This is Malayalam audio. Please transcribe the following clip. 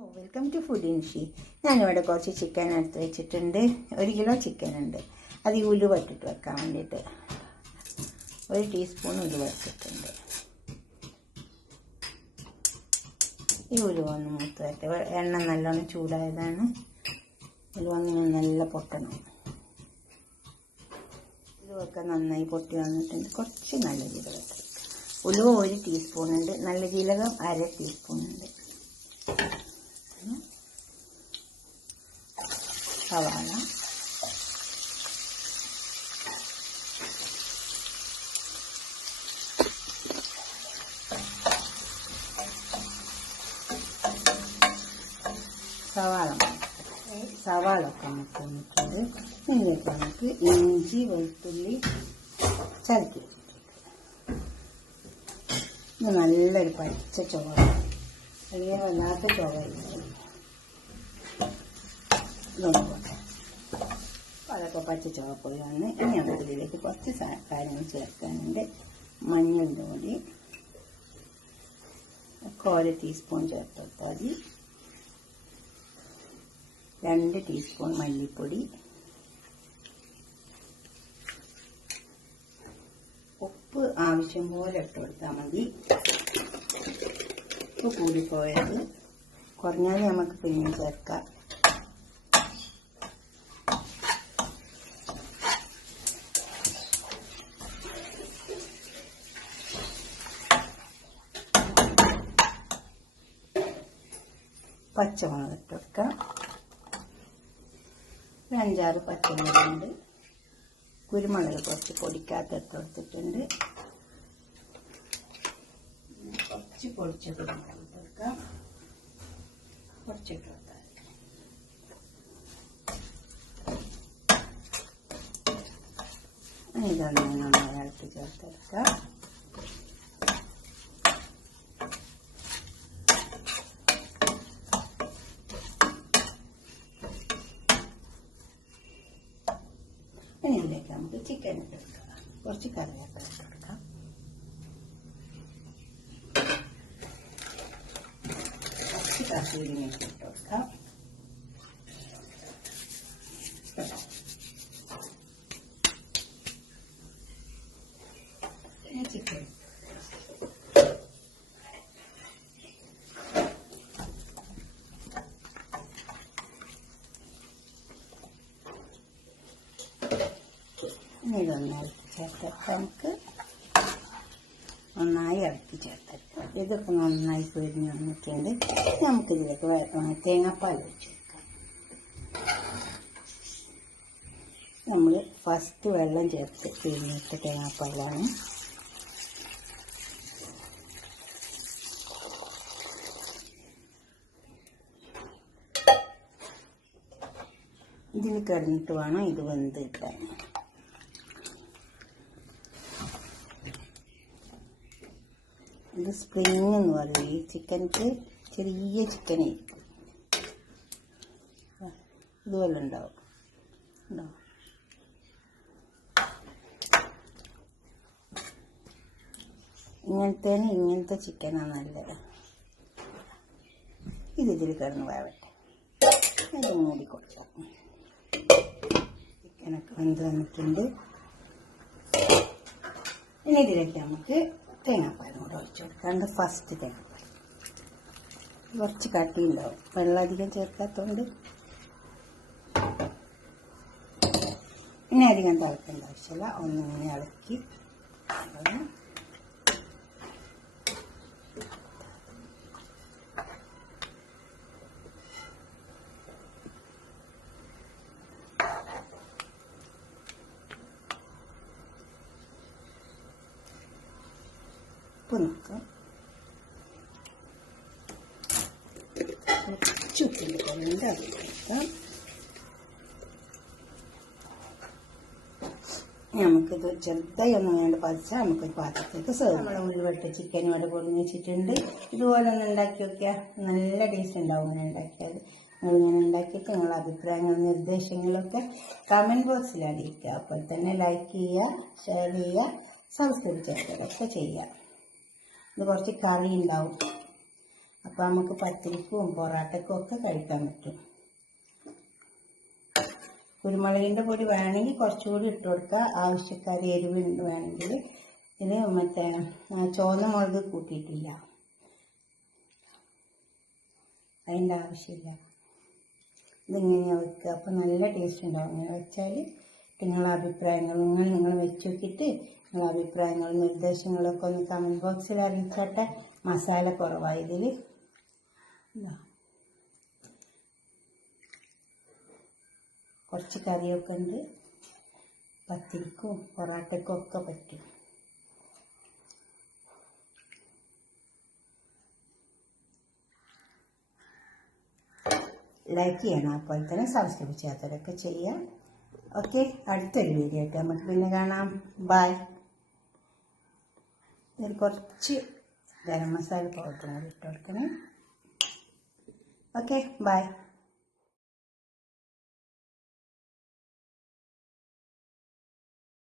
Welcome to food ഇൻഷി. ഞാനിവിടെ കുറച്ച് ചിക്കൻ എടുത്ത് വെച്ചിട്ടുണ്ട്. 1 കിലോ ചിക്കൻ ഉണ്ട്. അത് ഈ ഉലുവ ഇട്ടിട്ട് വെക്കാൻ വേണ്ടിയിട്ട് 1 ടീസ്പൂൺ ഉലുവ ഇട്ടിട്ടുണ്ട്. ഈ ഉലുവ ഒന്ന് മൂത്ത് വരട്ടെ. എണ്ണ നല്ലോണം ചൂടായതാണ്. ഉലുവ നല്ല പൊട്ടണം. ഉലുവൊക്കെ നന്നായി പൊട്ടി വന്നിട്ടുണ്ട്. കുറച്ച് നല്ല ജീരകം ഇട്ട്. ഉലുവ 1 ടീസ്പൂൺ ഉണ്ട്. നല്ല ജീരകം 1/2 ടീസ്പൂൺ ഉണ്ട്. സവാള, സവാള ഒക്കെ നമുക്ക് വന്നിട്ടുണ്ട്. ഇതിലേക്ക് നമുക്ക് ഇഞ്ചി വെളുത്തുള്ളി ചതക്കി. ഇത് നല്ലൊരു പച്ച ചുവ, അല്ലെങ്കിൽ വല്ലാത്ത ചുവയില്ല. നോക്കട്ടെ, അതൊക്കെ പച്ച ചുവപ്പോയി വന്ന് ഇനി നമുക്ക് ഇതിലേക്ക് കുറച്ച് കാര്യങ്ങൾ ചേർക്കാനുണ്ട്. മഞ്ഞളിൻ്റെ പൊടി 1 ടീസ്പൂൺ ചേർത്ത് മതി. 2 ടീസ്പൂൺ മല്ലിപ്പൊടി, ഉപ്പ് ആവശ്യം പോലെ ഇട്ട് കൊടുത്താൽ മതി. ഉപ്പ് കൂടിപ്പോയത് കുറഞ്ഞാൽ നമുക്ക് പിന്നെ ചേർക്കാം. പച്ചമുളക് ഇട്ട് കൊടുക്കാം. 5-6 പച്ചമുളകുണ്ട്. കുരുമുളക് കുറച്ച് പൊടിക്കാത്ത ഇട്ട് കൊടുത്തിട്ടുണ്ട്. കുറച്ച് പൊടിച്ച കുരുമുളക് ഇട്ട് കൊടുക്കാം. കുറച്ചിട്ട് കൊടുത്താൽ ഇതൊന്ന് നന്നായി ഇളക്കി ചേർത്തെടുക്കാം. ഇതിലേക്ക് നമുക്ക് ചിക്കൻ ഇട്ടെടുക്കാം. കുറച്ച് കറിവേപ്പില ഇട്ടെടുക്കാം. കുറച്ച് കസൂരി മേത്തി ഇട്ടെടുക്കാം. ചിക്കൻ ഇതൊന്ന് ഇറക്കി ചേർത്തെടുക്കാം. നമുക്ക് നന്നായി ഇറക്കി ചേർത്തെടുക്കാം. ഇതൊക്കെ നന്നായി പൊരിഞ്ഞ് വന്നിട്ടുണ്ട്. നമുക്കിതിലേക്ക് തേങ്ങാപ്പാൽ ഒഴിച്ച് കൊടുക്കാം. നമ്മൾ ഫസ്റ്റ് വെള്ളം ചേർത്ത് പിഴിഞ്ഞിട്ട് തേങ്ങാപ്പാലാണ്. ഇതിൽ കിടന്നിട്ട് വേണം ഇത് വെന്ത് കിട്ടാൻ. ഇത് സ്പ്രിങ് എന്ന് പറയും. ഈ ചിക്കൻക്ക് ചെറിയ ചിക്കനായിരിക്കും. ഇതുപോലെ ഉണ്ടാവും. ഇങ്ങനത്തെ ചിക്കനാണ് നല്ലത്. ഇതിൽ കിടന്ന് വേവട്ടെ. ഇത് മൂടിക്കൊടുക്കാം. ചിക്കനൊക്കെ വെന്ത് വന്നിട്ടുണ്ട്. ഇനി ഇതിലേക്ക് നമുക്ക് തേങ്ങാപ്പാലും കൂടെ ഒഴിച്ച് കൊടുക്കാണ്ട് ഫസ്റ്റ് തേങ്ങാപ്പാൽ കുറച്ച് കട്ടിയുണ്ടാവും. വെള്ളം അധികം ചേർക്കാത്തതുകൊണ്ട് ഇനി അധികം തിളക്കേണ്ട ആവശ്യമില്ല. ഒന്നിങ്ങനെ ഇളക്കി നോക്കാം. ചുറ്റിൻ്റെ കൊള്ളിൻ്റെ അകത്തേക്കാം. നമുക്കിത് ചെറുതായി ഒന്നും വേണ്ട പതിച്ചാൽ നമുക്കൊരു പാത്രത്തേക്ക് സെർവ്. നമ്മുടെ ഉള്ളിവെട്ട് ചിക്കൻ ഇവിടെ പൊടിഞ്ഞ് വെച്ചിട്ടുണ്ട്. ഇതുപോലെ ഒന്ന് ഉണ്ടാക്കി നോക്കിയാൽ നല്ല ടേസ്റ്റ് ഉണ്ടാവും. ഇങ്ങനെ ഉണ്ടാക്കിയാൽ നിങ്ങളിങ്ങനെ ഉണ്ടാക്കിയിട്ട് നിങ്ങളുടെ അഭിപ്രായങ്ങളും നിർദ്ദേശങ്ങളൊക്കെ കമൻറ്റ് ബോക്സിൽ അറിയിക്കുക. അപ്പോൾ തന്നെ ലൈക്ക് ചെയ്യുക, ഷെയർ ചെയ്യുക, സബ്സ്ക്രൈബ് ചെയ്യുക, ചെയ്യുക. ഇത് കുറച്ച് കറി ഉണ്ടാവും. അപ്പോൾ നമുക്ക് പത്തിരിക്കും പൊറാട്ടയ്ക്കും ഒക്കെ കഴിക്കാൻ പറ്റും. കുരുമുളകിൻ്റെ പൊടി വേണമെങ്കിൽ കുറച്ചുകൂടി ഇട്ട് കൊടുക്കുക. ആവശ്യക്കാർ എരിവ് വേണമെങ്കിൽ. ഇത് മറ്റേ ചുവന്ന മുളക് കൂട്ടിയിട്ടില്ല, അതിൻ്റെ ആവശ്യമില്ല. ഇതിങ്ങനെയാണ് വെക്കുക. അപ്പോൾ നല്ല ടേസ്റ്റ് ഉണ്ടാവും. ഇങ്ങനെ വെച്ചാൽ നിങ്ങളുടെ അഭിപ്രായങ്ങൾ നിങ്ങൾ വെച്ച് നോക്കിയിട്ട് നിങ്ങളുടെ അഭിപ്രായങ്ങളും നിർദ്ദേശങ്ങളൊക്കെ ഒന്ന് കമൻറ്റ് ബോക്സിൽ അറിയിക്കട്ടെ. മസാല കുറവായി ഇതിൽ. കുറച്ച് കറിയൊക്കെ ഉണ്ട്. പത്തിരിക്കും പൊറാട്ടയ്ക്കും ഒക്കെ പറ്റും. ലൈക്ക് ചെയ്യണം, അപ്പോൾ തന്നെ സബ്സ്ക്രൈബ് ചെയ്യാത്തവരൊക്കെ ചെയ്യാം. ഓക്കെ, അടുത്തൊരു വീഡിയോ ആയിട്ട് നമുക്ക് പിന്നെ കാണാം. ബായ്. ഇതിൽ കുറച്ച് ഗരം മസാല പൗഡറും കൂടി ഇട്ട് കൊടുക്കണേ. Okay, bye.